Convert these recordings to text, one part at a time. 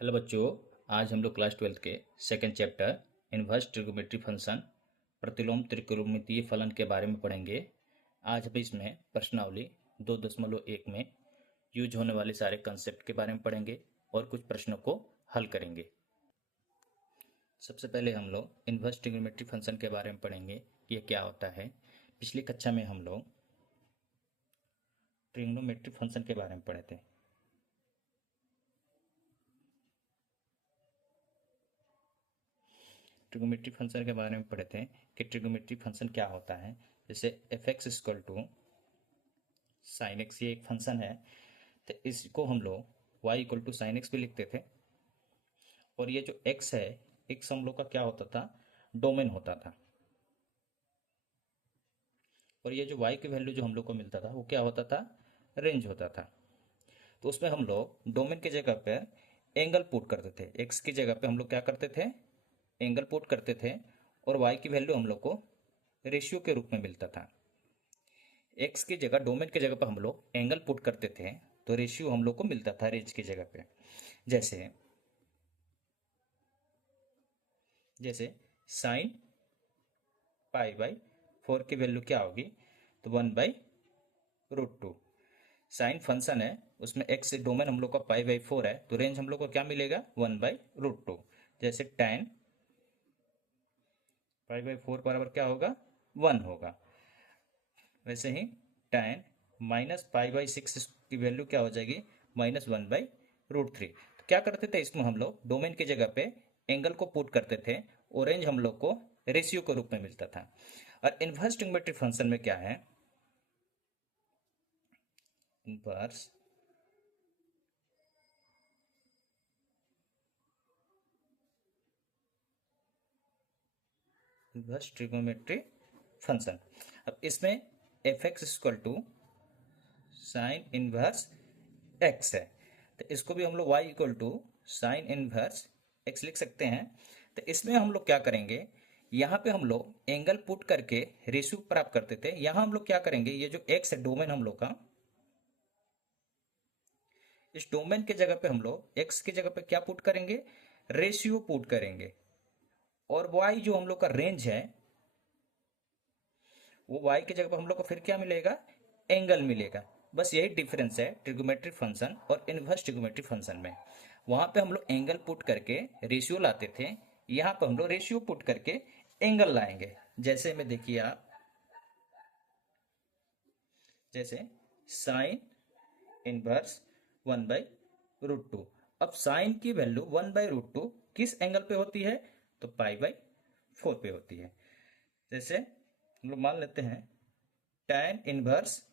Hello बच्चों। आज हम लोग क्लास 12th के second chapter inverse trigonometry function प्रतिलोम त्रिकोणमितीय फलन के बारे में पढ़ेंगे। आज हम इसमें प्रश्नावली 2.1 में यूज होने वाले सारे कंसेप्ट के बारे में पढ़ेंगे और कुछ प्रश्नों को हल करेंगे। सबसे पहले हम लोग इनवर्स ट्रिग्नोमेट्री फंक्शन के बारे में पढ़ेंगे कि यह क्या होता है। पिछली कक्षा में हम लोग ट्रिग्नोमेट्री फंक्शन के बारे में पढ़े थे। ट्रिग्नोमेट्री फंक्शन के बारे में पढ़े थे कि ट्रिग्नोमेट्री फंक्शन क्या होता है। जैसे F X equal to sine X, ये एक फंक्शन है, तो इसको हम लोग Y equal to sine X भी लिखते थे। और ये जो एक्स है, एक्स हम लोग का क्या होता था, डोमेन होता था। और ये जो वाई की वैल्यू जो हम लोग को मिलता था वो क्या होता था, रेंज होता था। तो उसमें हम लोग डोमेन की जगह पे एंगल पुट करते थे। एक्स की जगह पे हम लोग क्या करते थे, एंगल पुट करते थे। और वाई की वैल्यू हम लोग को रेशियो के रूप में मिलता था। एक्स की जगह, डोमेन की जगह पर हम लोग एंगल पुट करते थे तो रेशियो हम लोग को मिलता था रेंज की जगह पे। जैसे जैसे साइन पाई बाई 4 की वैल्यू क्या होगी, तो 1/√2। साइन फंक्शन है, उसमें एक्स डोमेन हम लोग का पाई/4 है, तो रेंज हम लोग को क्या मिलेगा, 1/√2। जैसे tan पाई/4 बराबर क्या होगा, 1 होगा। वैसे ही tan -पाई/6 की वैल्यू क्या हो जाएगी, -1/√3। तो क्या करते थे, इसमें हम लोग डोमेन की जगह पे एंगल को पुट करते थे और रेंज हम लोग को रेशियो के रूप में मिलता था। और इनवर्स ट्रिग्नोमेट्री फंक्शन में क्या है, इनवर्स इनवर्स ट्रिग्नोमेट्री फंक्शन। अब इसमें F X equal to sine inverse X है, तो इसको भी हम लोग y equal to sine inverse X लिख सकते हैं। तो इसमें हम लोग क्या करेंगे, यहाँ पे हम लोग एंगल पुट करके रेशियो प्राप्त करते थे। यहाँ हम लोग क्या करेंगे, ये जो x है डोमेन हम लोग का, इस डोमेन के जगह पे हम लोग x की जगह पे क्या पुट करेंगे, रेशियो पुट करेंगे। और y जो हम लोग का रेंज है, वो y की जगह पे हम लोग को फिर क्या मिलेगा, एंगल मिलेगा। बस यही डिफरेंस है ट्रिग्नोमेट्री फंक्शन और इनवर्स ट्रिग्नोमेट्री फंक्शन में। वहां पे हम लोग एंगल पुट करके रेशियो लाते थे, यहाँ पे हम लोग रेशियो पुट करके एंगल लाएंगे। जैसे में देखिए आप, जैसे साइन इनवर्स 1/√2। अब साइन की वैल्यू 1/√2 किस एंगल पे होती है, तो पाई/4 पे होती है। जैसे हम लोग मान लेते हैं tan इनवर्स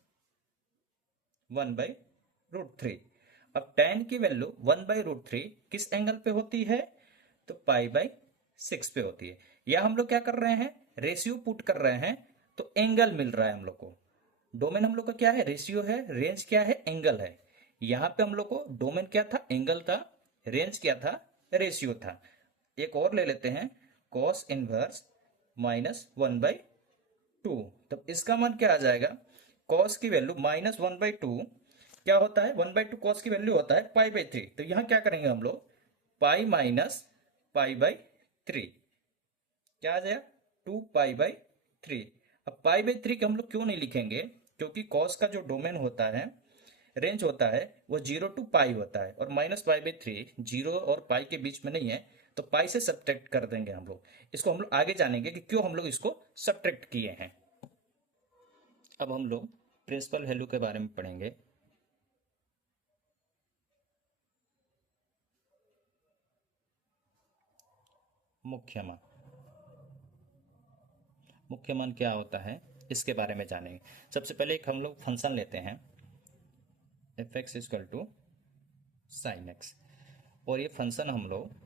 1/√3। अब tan की वैल्यू 1/√3 किस एंगल पे होती है, तो पाई/6 पे होती है। या हम लोग क्या कर रहे हैं, रेशियो पुट कर रहे हैं, तो एंगल मिल रहा है हम लोग को। डोमेन हम लोग का क्या है, रेशियो है, रेंज क्या है, एंगल है। यहाँ पे हम लोग को डोमेन क्या था, एंगल था, रेंज क्या था, रेशियो था। एक और ले लेते हैं, कॉस इनवर्स -1/2। तब इसका मान क्या आ जाएगा, कॉस की वैल्यू -1/2 क्या होता है, 1/2 कॉस की वैल्यू होता है पाई/3। तो यहाँ क्या करेंगे हम लोग, पाई माइनस पाई/3 क्या आ जाएगा, 2 पाई/3। अब पाई/3 के हम लोग क्यों नहीं लिखेंगे, क्योंकि कॉस का जो डोमेन होता है, रेंज होता है, वो 0 to पाई होता है। और -पाई/3 जीरो और पाई के बीच में नहीं है, तो पाई से सब्ट्रैक्ट कर देंगे हम लोग। इसको हम लोग आगे जानेंगे कि क्यों हम लोग इसको सब्ट्रैक्ट किए हैं। अब हम लोग प्रिंसिपल वैल्यू के बारे में पढ़ेंगे। मुख्य मान, मुख्य मान क्या होता है, इसके बारे में जानेंगे। सबसे पहले एक हम लोग फंक्शन लेते हैं, F X equal to sine X. और ये फंक्शन हम लोग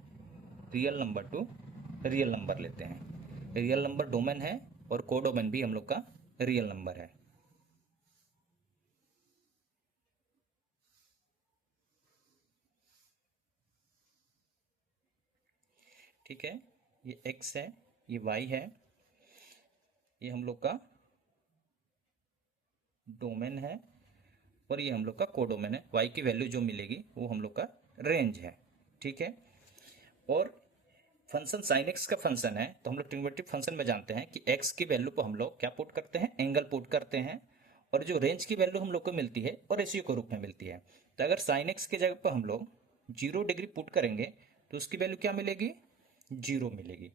real number to real number लेते हैं। रियल नंबर डोमेन है और कोडोमेन भी हम लोग का रियल नंबर है। ठीक है, ये x है, ये y है, ये हम लोग का डोमेन है, और ये हम लोग का कोडोमेन है। y की वैल्यू जो मिलेगी वो हम लोग का रेंज है। ठीक है। और फंक्शन साइन एक्स का फंक्शन है, तो हम लोग ट्रिग्नोमेट्रिक फंक्शन में जानते हैं कि एक्स की वैल्यू को हम लोग क्या पुट करते हैं, एंगल पुट करते हैं, और जो रेंज की वैल्यू हम लोग को मिलती है और रेशियो के रूप में मिलती है। तो अगर साइन एक्स की जगह पर हम लोग 0 डिग्री पुट करेंगे तो उसकी वैल्यू क्या मिलेगी, 0 मिलेगी।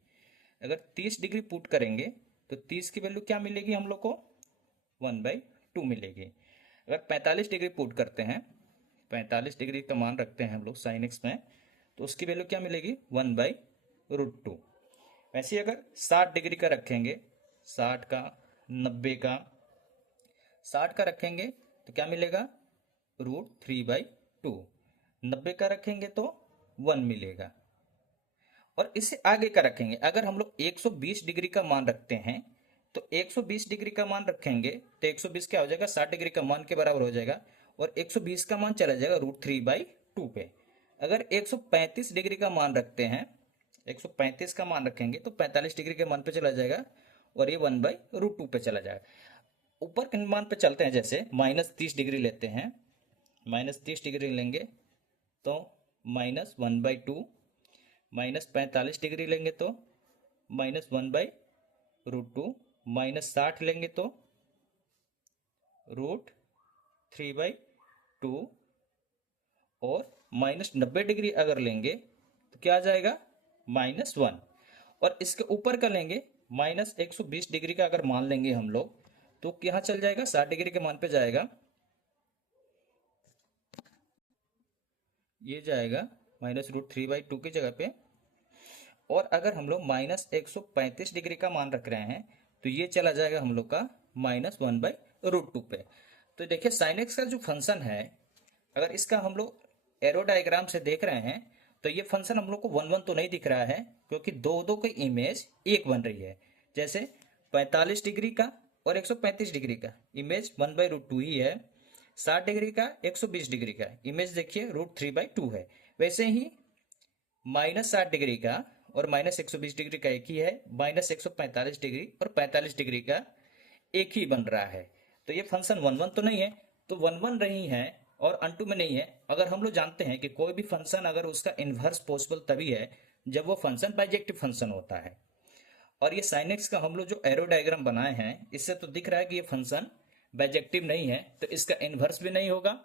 अगर 30 डिग्री पुट करेंगे तो 30 की वैल्यू क्या मिलेगी हम लोग को, 1/2 मिलेगी। अगर 45 डिग्री पुट करते हैं, 45 डिग्री का मान रखते हैं हम लोग साइन एक्स में, तो उसकी वैल्यू क्या मिलेगी, 1/√2। वैसे अगर 60 डिग्री का रखेंगे, 60 का, 90 का, 60 का रखेंगे तो क्या मिलेगा, √3/2। 90 का रखेंगे तो 1 मिलेगा। और इससे आगे का रखेंगे, अगर हम लोग 120 डिग्री का मान रखते हैं तो 120 डिग्री का मान रखेंगे तो 120 क्या हो जाएगा, 60 डिग्री का मान के बराबर हो जाएगा, और 120 का मान चला जाएगा √3/2 पे। अगर 135 डिग्री का मान रखते हैं, 135 का मान रखेंगे तो 45 डिग्री के मान पे चला जाएगा, और ये 1/√2 पे चला जाएगा। ऊपर के मान पे चलते हैं, जैसे -30 डिग्री लेते हैं, -30 डिग्री लेंगे तो -1/2, -45 डिग्री लेंगे तो -1/√2, -60 लेंगे तो √3/2, और -90 डिग्री अगर लेंगे तो क्या आ जाएगा, -1। और इसके ऊपर का लेंगे, -120 डिग्री का अगर मान लेंगे हम लोग, तो यहाँ चल जाएगा, 60 डिग्री के मान पे जाएगा, ये जाएगा -√3/2 की जगह पे। और अगर हम लोग -135 डिग्री का मान रख रहे हैं तो ये चला जाएगा हम लोग का -1/√2 पे। तो देखिए साइन एक्स का जो फंक्शन है, अगर इसका हम लोग एरो डायग्राम से देख रहे हैं तो ये फंक्शन हम लोग को 1 1 तो नहीं दिख रहा है, क्योंकि दो दो की इमेज एक बन रही है। जैसे 45 डिग्री का और 135 डिग्री का इमेज 1/√2 ही है, 60 डिग्री का 120 डिग्री का इमेज देखिए √3/2 है। वैसे ही -60 डिग्री का और -120 डिग्री का एक ही है, -145 डिग्री और 45 डिग्री का एक ही बन रहा है। तो ये फंक्शन 1 1 तो नहीं है, तो 1 1 नहीं है और अनटू में नहीं है। अगर हम लोग जानते हैं कि कोई भी फंक्शन अगर उसका इन्वर्स पॉसिबल तभी है जब वो फंक्शन बाइजेक्टिव फंक्शन होता है। और ये साइन एक्स का हम लोग जो एरो डायग्राम बनाए हैं, इससे तो दिख रहा है कि ये फंक्शन बाइजेक्टिव नहीं है, तो इसका इन्वर्स भी नहीं होगा।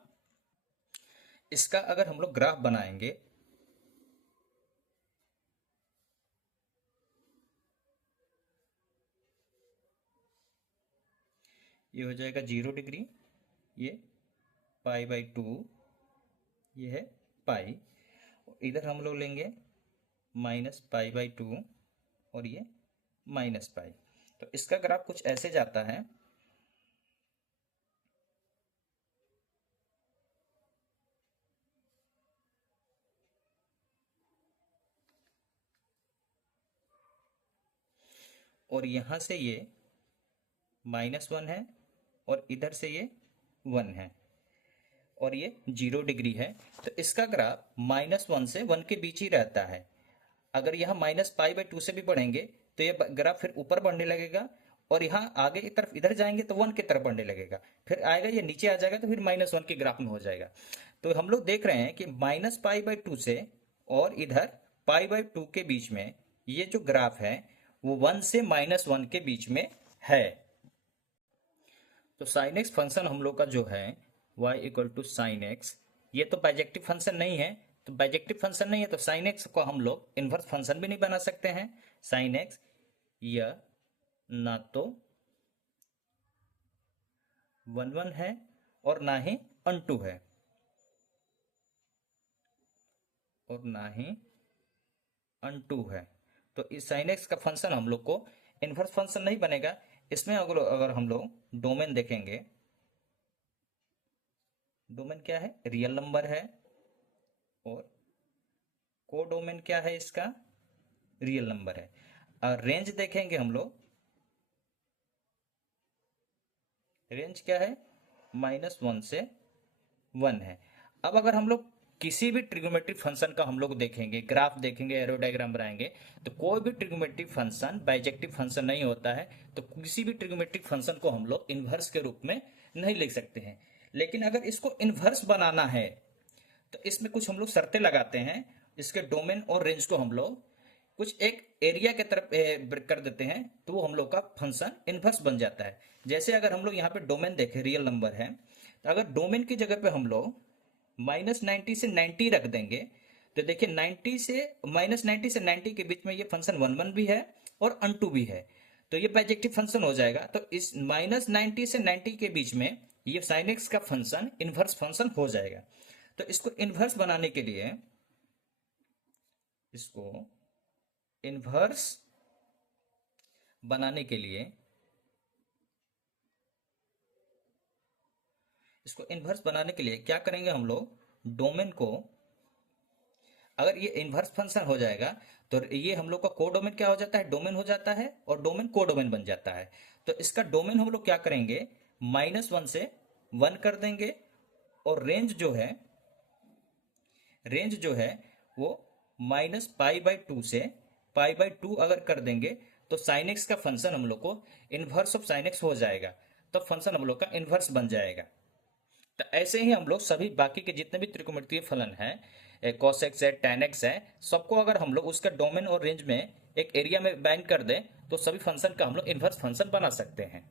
इसका अगर हम लोग ग्राफ बनाएंगे, ये हो जाएगा 0 डिग्री, ये π/2, ये है पाई, इधर हम लोग लेंगे -π/2 और ये -π। तो इसका ग्राफ कुछ ऐसे जाता है, और यहां से ये -1 है और इधर से ये 1 है, और ये 0 डिग्री है। तो इसका ग्राफ -1 से 1 के बीच ही रहता है। अगर यहाँ -π/2 से भी बढ़ेंगे तो ये ग्राफ फिर ऊपर बढ़ने लगेगा, और यहाँ आगे की तरफ इधर जाएंगे तो 1 की तरफ बढ़ने लगेगा, फिर आएगा ये नीचे आ जाएगा तो फिर -1 के ग्राफ में हो जाएगा। तो हम लोग देख रहे हैं कि -π/2 से और इधर π/2 के बीच में ये जो ग्राफ है वो 1 से -1 के बीच में है। तो साइन एक्स फंक्शन हम लोग का जो है y = sin x, ये तो बाइजेक्टिव फंक्शन नहीं है, तो बाइजेक्टिव फंक्शन नहीं है तो साइन एक्स को हम लोग इन्वर्स फंक्शन भी नहीं बना सकते हैं। साइन एक्स यह ना तो 1 1 है और ना ही अनटू है, और ना ही अनटू है। तो इस साइन एक्स का फंक्शन हम लोग को इन्वर्स फंक्शन नहीं बनेगा। इसमें अगर हम लोग डोमेन देखेंगे, डोमेन क्या है, रियल नंबर है, और को डोमेन क्या है इसका, रियल नंबर है। और रेंज देखेंगे हम लोग, रेंज क्या है, -1 से 1 है। अब अगर हम लोग किसी भी ट्रिग्नोमेट्रिक फंक्शन का हम लोग देखेंगे, ग्राफ देखेंगे, एरो डायग्राम बनाएंगे, तो कोई भी ट्रिग्नोमेट्रिक फंक्शन बाइजेक्टिव फंक्शन नहीं होता है। तो किसी भी ट्रिग्नोमेट्रिक फंक्शन को हम लोग इन्वर्स के रूप में नहीं लिख सकते हैं। लेकिन अगर इसको इन्वर्स बनाना है तो इसमें कुछ हम लोग शर्तें लगाते हैं। इसके डोमेन और रेंज को हम लोग कुछ एक एरिया के तरफ कर देते हैं, तो वो हम लोग का फंक्शन इन्वर्स बन जाता है। जैसे अगर हम लोग यहाँ पे डोमेन देखें, रियल नंबर है, तो अगर डोमेन की जगह पे हम लोग -90 से 90 रख देंगे, तो देखिए 90 से -90 से 90 के बीच में ये फंक्शन वन वन भी है और अनटू भी है, तो ये बाइजेक्टिव फंक्शन हो जाएगा। तो इस -90 से 90 के बीच में ये साइन एक्स का फंक्शन इन्वर्स फंक्शन हो जाएगा। तो इसको इन्वर्स बनाने के लिए, इसको इन्वर्स बनाने के लिए इसको इन्वर्स बनाने के लिए क्या करेंगे हम लोग, डोमेन को, अगर ये इन्वर्स फंक्शन हो जाएगा तो ये हम लोग का कोडोमेन क्या हो जाता है, डोमेन हो जाता है, और डोमेन कोडोमेन बन जाता है। तो इसका डोमेन हम लोग क्या करेंगे, -1 से 1 कर देंगे, और रेंज जो है वो -π/2 से π/2 अगर कर देंगे, तो साइन एक्स का फंक्शन हम लोग को इन्वर्स ऑफ साइन एक्स हो जाएगा, तब फंक्शन हम लोग का इन्वर्स बन जाएगा। तो ऐसे ही हम लोग सभी बाकी के जितने भी त्रिकोणमितीय फलन हैं, cos x है, tan x है, सबको अगर हम लोग उसका डोमेन और रेंज में एक एरिया में बाइंड कर दें, तो सभी फंक्शन का हम लोग इन्वर्स फंक्शन बना सकते हैं।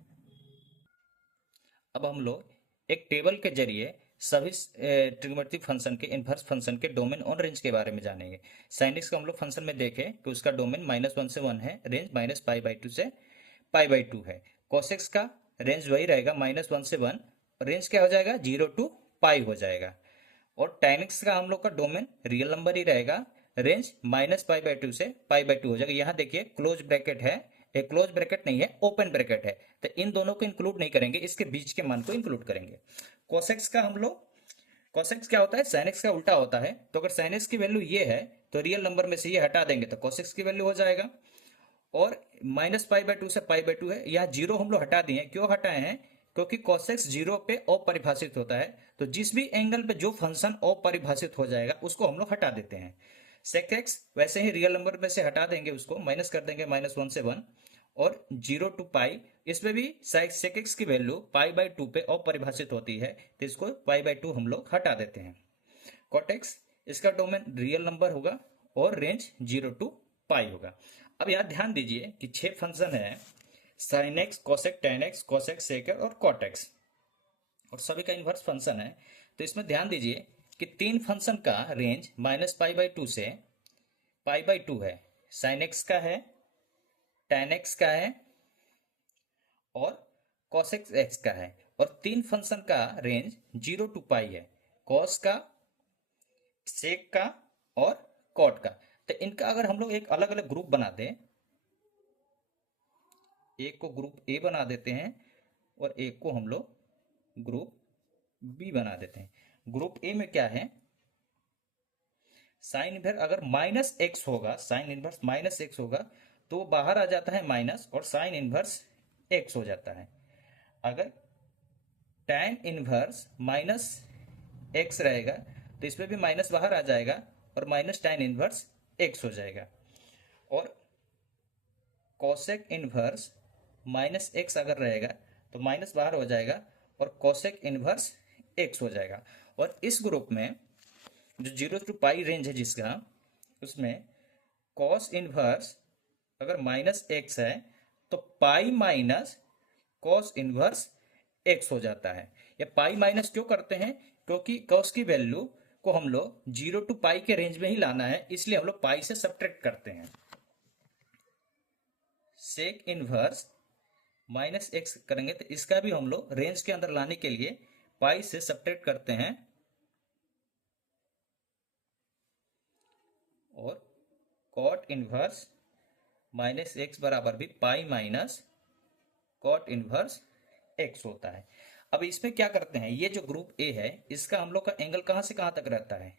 अब हम लोग एक टेबल के जरिए सभी त्रिकोणमितीय फंक्शन के इन्वर्स फंक्शन के डोमेन और रेंज के बारे में जानेंगे। साइन एक्स का हम लोग फंक्शन में देखें कि उसका डोमेन -1 से 1 है, रेंज -π/2 से π/2 है। cos x का रेंज वही रहेगा, -1 से 1, रेंज क्या हो जाएगा, 0 to पाई हो जाएगा। और tan x का हम लोग का डोमेन रियल नंबर ही रहेगा, रेंज -π/2 से π/2 हो जाएगा। यहाँ देखिए क्लोज ब्रैकेट है, एक क्लोज ब्रैकेट नहीं है, ओपन ब्रैकेट है, तो इन दोनों को इंक्लूड नहीं करेंगे, इसके बीच के मान को इंक्लूड करेंगे। cos x का हम लोग, cos x क्या होता है, sin x का उल्टा होता है, तो अगर sin x की वैल्यू ये है तो रियल नंबर में से ये हटा देंगे तो cos x की वैल्यू हो जाएगा। और -π/2 से π/2 है, यहाँ जीरो हम लोग हटा दिए, क्यों हटाए हैं, क्योंकि cos x जीरो पे अपरिभाषित होता है, तो जिस भी एंगल पे जो फंक्शन अपरिभाषित हो जाएगा उसको हम लोग हटा देते हैं। sec x वैसे ही रियल नंबर में से हटा देंगे, उसको माइनस कर देंगे -1 से 1, और 0 to पाई, इसमें भी sec x की वैल्यू π/2 पे अपरिभाषित होती है, तो इसको π/2 हम लोग हटा देते हैं। cot x इसका डोमेन रियल नंबर होगा और रेंज 0 to पाई होगा। अब यहाँ ध्यान दीजिए कि 6 फंक्शन है, sin x, cos x, tan x, cos x, sec x और cot x, और सभी का इन्वर्स फंक्शन है। तो इसमें ध्यान दीजिए कि 3 फंक्शन का रेंज -π/2 से π/2 है, sin x का है, tan x का है और cos x का है, और 3 फंक्शन का रेंज 0 to पाई है, cos का, sec का और cot का। तो इनका अगर हम लोग एक अलग अलग ग्रुप बना दें, एक को ग्रुप ए बना देते हैं और एक को हम लोग ग्रुप बी बना देते हैं। ग्रुप ए में क्या है, साइन इनवर्स अगर -x होगा, साइन इनवर्स -x होगा तो बाहर आ जाता है माइनस, और साइन इनवर्स x हो जाता है। अगर tan इनवर्स -x रहेगा तो इसमें भी माइनस बाहर आ जाएगा और माइनस tan इनवर्स x हो जाएगा। और कोसेक इनवर्स -x अगर रहेगा तो माइनस बाहर हो जाएगा और कोसेक इनवर्स x हो जाएगा। और इस ग्रुप में जो 0 to पाई रेंज है जिसका, उसमें कॉस इनवर्स अगर -x है तो pi minus cos inverse x हो जाता है। या पाई माइनस क्यों करते हैं, क्योंकि कॉस की वैल्यू को हम लोग 0 to पाई के रेंज में ही लाना है, इसलिए हम लोग पाई से सब्ट्रैक्ट करते हैं। सेक इनवर्स -x करेंगे तो इसका भी हम लोग रेंज के अंदर लाने के लिए पाई से सब्ट्रैक्ट करते हैं, और कॉट इनवर्स -x बराबर भी pi minus cot inverse x होता है। अब इसमें क्या करते हैं, ये जो ग्रुप ए है इसका हम लोग का एंगल कहां से कहां तक रहता है,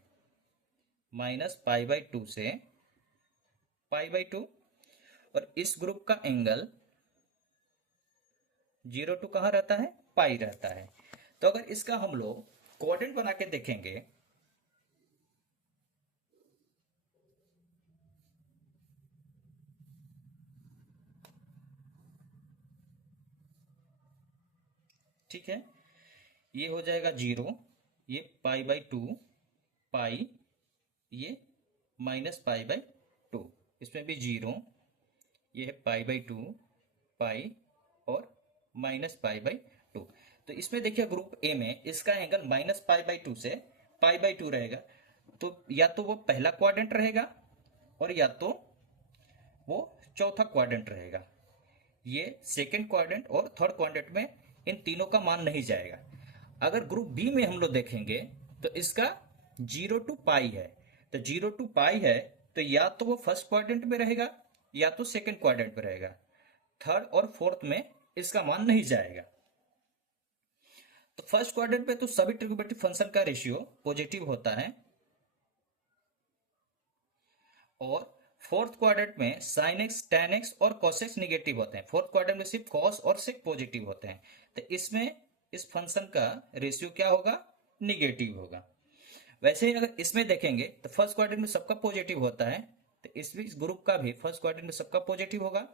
-π/2 से π/2, और इस ग्रुप का एंगल 0 to कहां रहता है, पाई रहता है। तो अगर इसका हम लोग कोऑर्डिनेट बना के देखेंगे, ठीक है, ये हो जाएगा 0, ये π/2, पाई, ये माइनस पाई बाई टू, इसमें भी जीरो, ये है पाई बाई टू, पाई और माइनस पाई बाई टू। तो इसमें देखिए ग्रुप ए में इसका angle minus pi by two से पाई बाई टू रहेगा। तो या तो वो पहला क्वाड्रेंट रहेगा और या तो वो चौथा क्वाड्रेंट रहेगा। ये सेकंड क्वाड्रेंट और थर्ड क्वाड्रेंट में इन तीनों का मान नहीं जाएगा। अगर ग्रुप बी में हम लोग देखेंगे तो इसका जीरो टू पाई है। तो जीरो टू पाई है तो या तो वो फर्स्ट क्वाड्रेंट में रहेगा या तो सेकंड क्वाड्रेंट में रहेगा। थर्ड और फोर्थ में इसका मान नहीं जाएगा। तो फर्स्ट क्वाड्रेंट में तो सभी ट्रिग्नोमेट्रिक फंक्शन का रेशियो पॉजिटिव होता है और फोर्थ क्वाड्रेंट में साइन एक्स, टेन एक्स और कॉस एक्स निगेटिव होते हैं। फोर्थ क्वाड्रेंट में सिर्फ कॉस और सेक पॉजिटिव होते हैं। तो इसमें इस फंक्शन का रेशियो क्या होगा? निगेटिव होगा। वैसे ही अगर इसमें देखेंगे तो फर्स्ट क्वाड्रेंट में सबका पॉजिटिव होता है, तो इस ग्रुप का भी फर्स्ट क्वाड्रेंट में सबका पॉजिटिव होगा।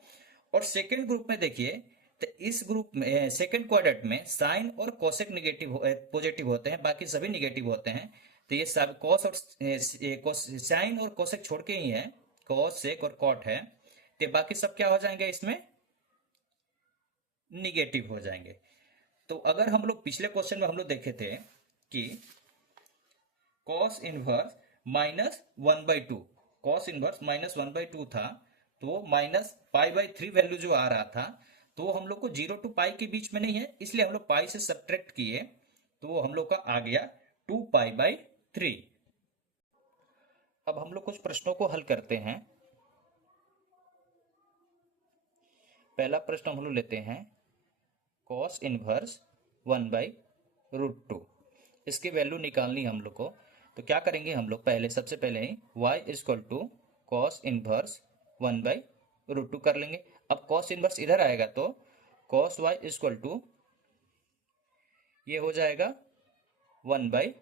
और सेकेंड ग्रुप में देखिए तो इस ग्रुप में सेकेंड क्वाड्रेंट में साइन और कोसेक निगेटिव पॉजिटिव होते हैं, बाकी सभी निगेटिव होते हैं। तो ये सब कॉस और साइन और कोसेक छोड़ के ही है, कॉस सेक और कॉट है। तो बाकी सब क्या हो जाएंगे? इसमें निगेटिव हो जाएंगे। तो अगर हम लोग पिछले क्वेश्चन में हम लोग देखे थे कि cos inverse minus one by to, cos inverse minus one by to था, तो वो minus pi by three value जो आ रहा था तो वो हम लोग को जीरो टू पाई के बीच में नहीं है, इसलिए हम लोग पाई से सब्ट्रैक्ट किए तो वो हम लोग का आ गया टू पाई बाई थ्री। अब हम लोग कुछ प्रश्नों को हल करते हैं। पहला प्रश्न हम लोग लेते हैं cos inverse one by root two, इसकी वैल्यू निकालनी हम लोग को। तो क्या करेंगे हम लोग? पहले सबसे पहले ही y equal to cos inverse one by root two कर लेंगे। अब कॉस इनवर्स इधर आएगा तो कॉस y इक्वल टू ये हो जाएगा वन बाई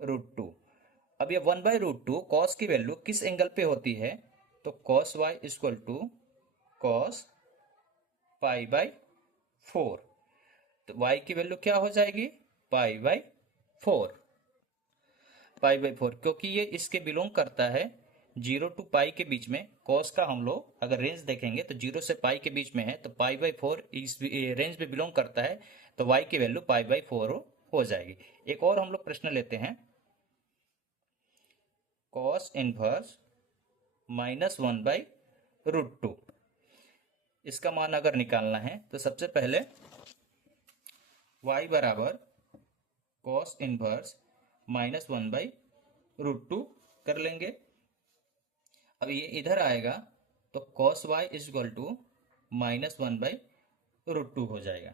रूट टू। अब ये one by root two cos की वैल्यू किस एंगल पे होती है? तो cos y equal to cos pi by four. तो y की वैल्यू क्या हो जाएगी? Pi by four. Pi by four, क्योंकि ये इसके बिलोंग करता है जीरो टू पाई के बीच में। कॉस का हम लोग अगर रेंज देखेंगे तो जीरो से पाई के बीच में है, तो पाई बाई फोर इस रेंज में बिलोंग करता है, तो y की वैल्यू पाई बाई फोर हो जाएगी। एक और हम लोग प्रश्न लेते हैं cos inverse minus one by root two, इसका मान अगर निकालना है तो सबसे पहले y बराबर cos inverse minus one by root two कर लेंगे। अब ये इधर आएगा तो cos y equal to minus one by root two हो जाएगा।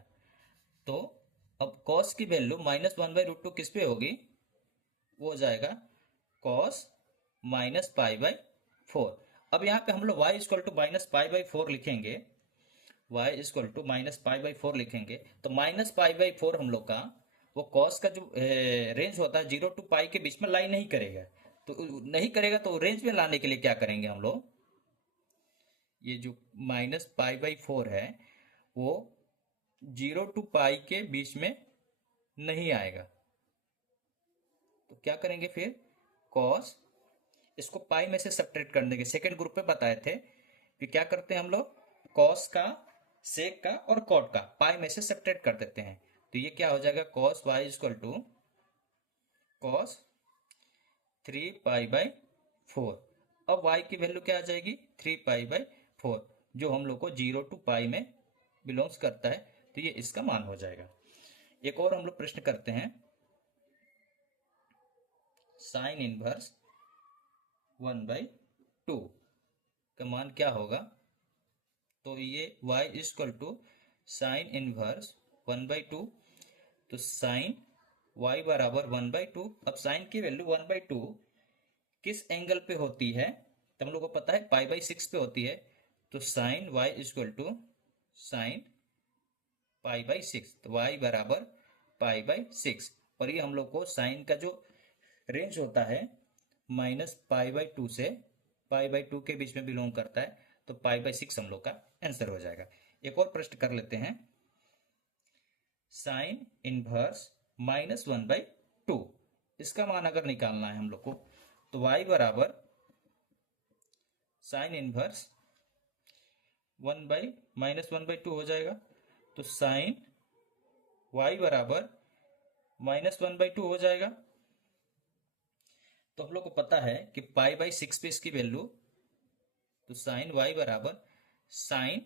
तो अब कॉस की value minus one by root two किस पे होगी? वो हो जाएगा cos minus pi by four. अब यहाँ पे हम लोग y equal to minus pi by four लिखेंगे, y equal to minus pi by four लिखेंगे तो माइनस पाई बाई फोर हम लोग का वो कॉस का जो रेंज होता है जीरो टू पाई के बीच में लाई नहीं करेगा। तो नहीं करेगा तो रेंज में लाने के लिए क्या करेंगे हम लोग? ये जो माइनस पाई बाई फोर है वो जीरो टू पाई के बीच में नहीं आएगा। तो क्या करेंगे फिर? कॉस, इसको पाई में से सब्ट्रैक्ट कर देंगे। सेकेंड ग्रुप में बताए थे कि क्या करते हैं हम लोग? कॉस का, सेक का और कॉट का पाई में से सब्ट्रैक्ट कर देते हैं। तो ये क्या हो जाएगा? Cos Y equal to cos three pi by four. अब y की वैल्यू क्या आ जाएगी? थ्री पाई बाई फोर, जो हम लोग को जीरो टू पाई में बिलोंग्स करता है, तो ये इसका मान हो जाएगा। एक और हम लोग प्रश्न करते हैं sine inverse one by two का मान क्या होगा? तो ये y equal to sine inverse one by two, तो साइन y बराबर वन बाई टू। अब साइन की वैल्यू वन बाई टू किस एंगल पे होती है? तो हम लोग को पता है पाई बाई सिक्स पे होती है, तो sine y equal to sine pi by six, तो y बराबर पाई बाई सिक्स। और ये हम लोग को साइन का जो रेंज होता है माइनस पाई बाई टू से पाई बाई टू के बीच में बिलोंग करता है, तो पाई बाई सिक्स हम लोग का आंसर हो जाएगा। एक और प्रश्न कर लेते हैं sine inverse minus one by to, इसका मान अगर निकालना है हम लोग को तो y बराबर साइन इनवर्स 1/-1/2 हो जाएगा। तो साइन y बराबर -1/2 हो जाएगा। तो हम लोग को पता है कि π/6 पे इसकी वैल्यू, तो साइन y बराबर साइन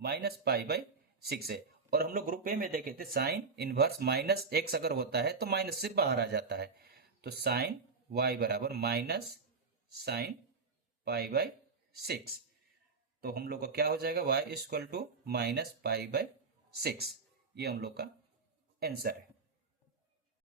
-π/6 है। और हम लोग ग्रुप ए में देखे थे साइन इनवर्स -x अगर होता है तो माइनस से बाहर आ जाता है। तो साइन y बराबर माइनस साइन π/6। तो हम लोग का क्या हो जाएगा, y इक्वल टू -π/6। ये हम लोग का आंसर है।